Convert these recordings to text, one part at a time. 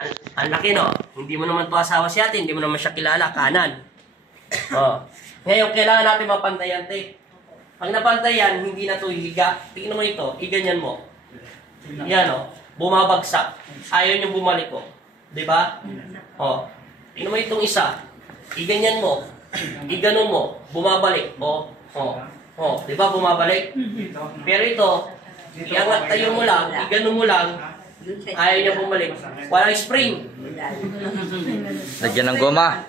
Ang laki, no? Hindi mo naman to asawa si ate, hindi mo naman siya kilala, kanan. Oh. Ngayon, kailangan natin mapantayan, te. Pag napantayan, hindi na to higa. Tingnan mo ito, iganyan mo. Yan, oh. Bumabagsak. Ayaw niyong bumalik, oh. Diba? Oh. Tingnan mo itong isa. Iganyan mo. Iganon mo. Bumabalik. Oh. Oh. Oh. Diba? Bumabalik. Pero ito, iangat tayo mo lang, iganon mo lang, ayaw niya bumalik. Walang spring. Lagyan ng goma.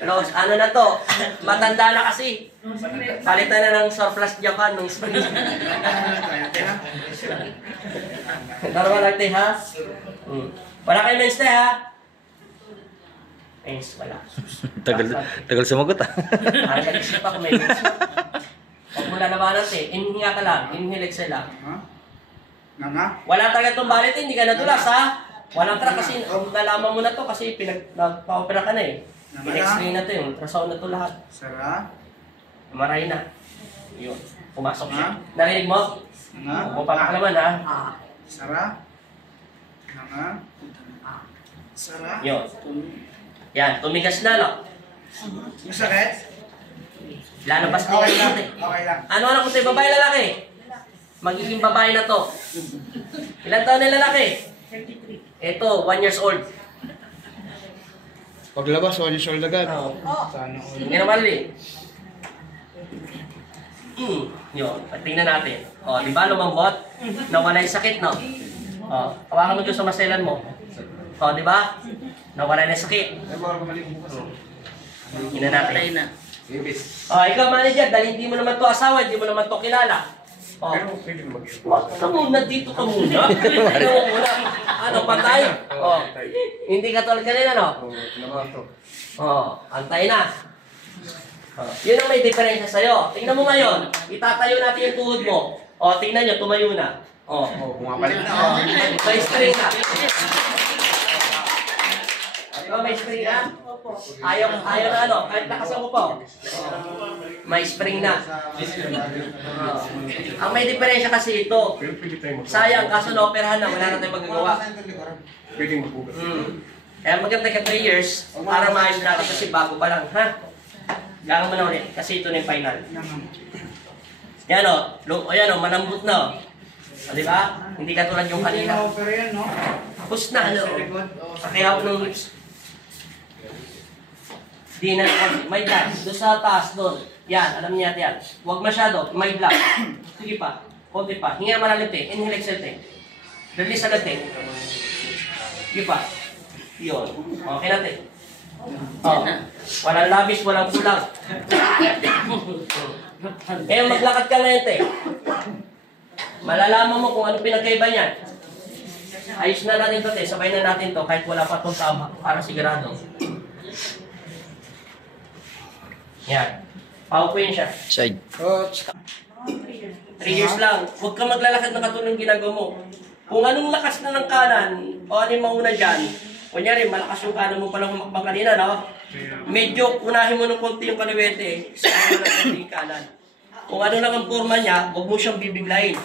Pero ano na to, matanda na kasi. Palitan na ng surplus Japan ng spring. Tara lang tayo, ha? Wala kayo lens tayo, ha? Lens, wala. Tagal sumagot, ah. Nag-isip ako may lens. Huwag mo lalabanan, te. Inhinga ka lang. Inhale, exhale lang. Wala talaga itong balit, hindi ka nadulas, ha? Walang crack kasi nalaman mo na to kasi nagpa-opera ka na eh. Pin-x-ray na to yung ultrasound na to lahat. Sara? Maray na. Yun. Pumasok siya. Narinig mo? Bumapa ka naman, ha? Sara? Nanga? Sara? Yun. Yan. Tumigas na, no? Masakit? Lalabas na yung natin. Okay lang. Ano kung tayo babae lalaki? Magiging babae na to. Ilan taon na lalaki? 33. Ito, 1 years old. Paglabas, 1 years old agad. Oo. Sana all. Hindi na mali. Yun, tingnan natin. O, di ba lumambot? Nawala yung sakit, no? O, hawakan mo dyan sa maselan mo. O, di ba? Nawala na yung sakit. Tingnan natin. O, ikaw manager, dahil hindi mo naman to asawa, hindi mo naman to kilala. O, ka muna, dito ka muna. Ano muna? Ano, patay? O, hindi ka tulad kanina, no? O, antay na. Yun ang may diferensya sa'yo. Tingnan mo ngayon. Itatayo natin yung tuhod mo. O, tingnan nyo, tumayo na. O, Bumabalik na. may spring na. Diba may spring na? Ayaw na ano, kahit lakasan mo pa. May spring na. Ang may diferensya kasi ito. Sayang, kaso na-operahan na, wala na tayong magagawa. Kaya maganda ka 3 years para maayos natin kasi bago pa lang, ha? Gawin mo na ulit, kasi ito na yung final. Yan o, yan o, manambot na o. Diba? Hindi ka tulad yung kanina. Tapos na, ano o. Pakihaw ng lips. Di na, may blood. Doon sa taas, doon. Yan, alam niya yan. Huwag masyado, may blood. Sige pa, konti pa. Hinga malalim te, inhale, exhale te. Release agad te. Sige pa. Yun. Okay na te. Oh, walang labis, walang kulang. Kaya maglakad ka ngayon, te. Malalaman mo kung ano pinagkaiba niyan. Ayos na natin to, te. Sabay na natin to kahit wala pa itong tama para sigurado. Yan. Paupuin siya. Side. 3 years lang. Huwag ka maglalakad na katulong ginagawa mo. Kung anong lakas na ng kanan, o ano yung mauna dyan, kunyari, malakas yung kanan mo palang humakbang kanina, no? Medyo unahin mo ng konti yung kaliwete, sa ano ng konti yung kanan. Kung ano lang ang forma niya, huwag mo siyang bibiglayin.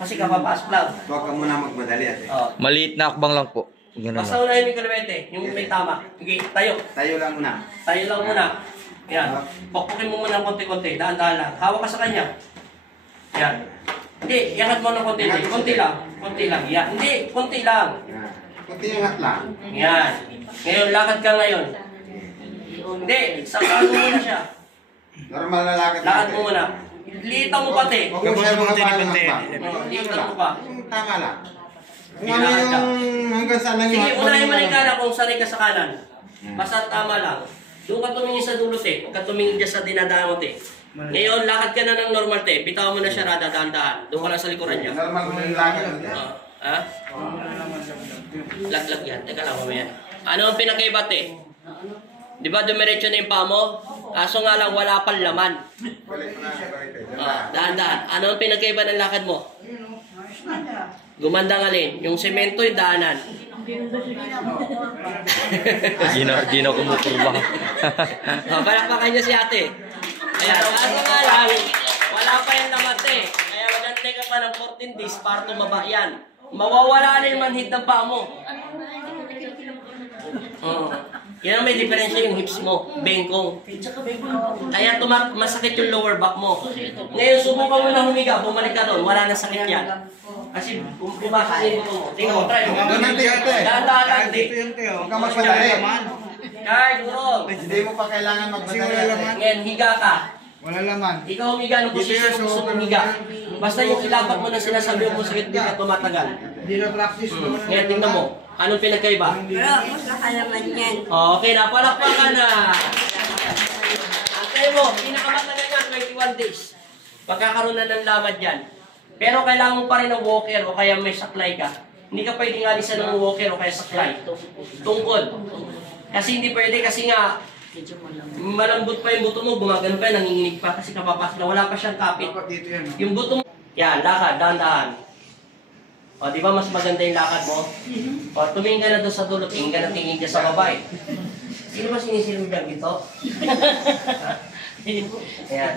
Kasi kapapasok lang. Huwag ka muna magmadali ate. Oh. Maliit na akbang lang po. Ganun Basta lang. unahin mo yung kaliwete, yung may tama. Sige, tayo. Tayo lang muna. Tayo lang muna. Yan. Pokpokin mo muna ng konti-konti, dahan-dahan lang. Hawak ka sa kanya. Yan. Hindi, iangat mo ng konti. Konti lang. Konti lang. Yan. Hindi, konti lang. Kunti angat lang. Yan. Ngayon, lakad ka ngayon. Hindi, sakalan mo muna siya. Normal na lakad. Lakad mo muna. Litan mo pati. Huwag mo siya mga parang Litan mo pa. Tama lang. Kung ano yung hanggang saan lang Sige, yung unahin mo na yung kanan kung sanay ka sa kanan. Basta tama lang. Doon ka tumingin sa dulo, te. Huwag ka tumingin dyan sa dinadaan mo, te. Ngayon, lakad ka na ng normal, te. Bitawan mo na siya rada, dahan-dahan. Doon ka lang sa likuran niya. normal mo yung lakad. Ha? Laglag yan. Teka lang, mamaya. Ano ang pinakaiba, te? Di ba dumiretso na yung paa mo? Kaso nga lang, wala pang laman. Balik mo na. Dahan-dahan. Ano ang pinakaiba ng lakad mo? Gumanda nga rin. Yung semento, yung daanan. Gino kumukurba. Palakpakan niya si ate. Ayan. Kaso nga lang, wala pa yung lamat eh. Kaya magantay ka pa ng 14 days para tumaba yan. Mawawala na yung manhid ng paa mo. Yan ang may diferensya yung hips mo, bengkong. Kaya masakit yung lower back mo. Ngayon, subukan mo na humiga, bumalik ka doon, wala na sakit yan. Kasi bumasa yung buto mo. Tingnan mo, try mo. Dahan-dahan, Dito yun, Teo. Huwag ka magpadali. Kahit durog. Hindi mo pa kailangan magpadali. Ngayon, higa ka. Wala laman. Ikaw humiga ng posisyon mo gusto mong higa. Basta yung ilapat mo na sinasabi mo sakit din ka tumatagal. Hindi na practice mo. Ngayon, tingnan mo. Anong pinagkaiba? Pero mas nakalaman yan. Okay na, palakpakan na. Antay mo, pinakamatagal nga, 21 days. Pagkakaroon na ng lamad yan. Pero kailangan mo pa rin ng walker o kaya may saklay ka. Hindi ka pwedeng alisan ng walker o kaya saklay. Tungkol. Kasi hindi pwede kasi nga, malambot pa yung buto mo, gumagano pa, nanginginig pa kasi kapapasok na wala pa siyang kapit. Dapat dito yan. Yung buto mo, yan, lakad, dahan-dahan. O, di ba mas maganda yung lakad mo? O, tumingin ka na doon sa dulo, tingin ka na tingin ka sa babae. Sino ba sinisilong dyan dito? Ayan.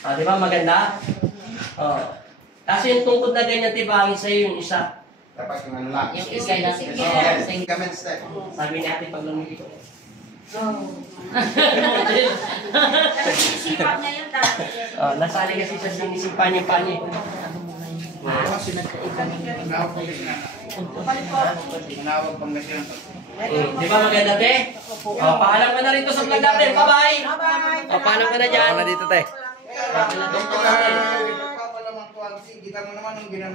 O, di ba maganda? O. Kasi yung tungkod na ganyan, tibangin sa'yo yung isa. Dapat yung ano lang. Yung isa na sige. Comment step. Sabi ni ate pag lumili ko. Sinisipan niya yun dati. O, nasali kasi sa sinisipan yung panye. Manawag Pangasinan. Di ba maganda, te? O, paalam ka na rito sa vlog natin. Bye-bye! O, paalam ka na dyan. Ako na dito, te. Paalam ka na dito. Kita mo naman ang ginano.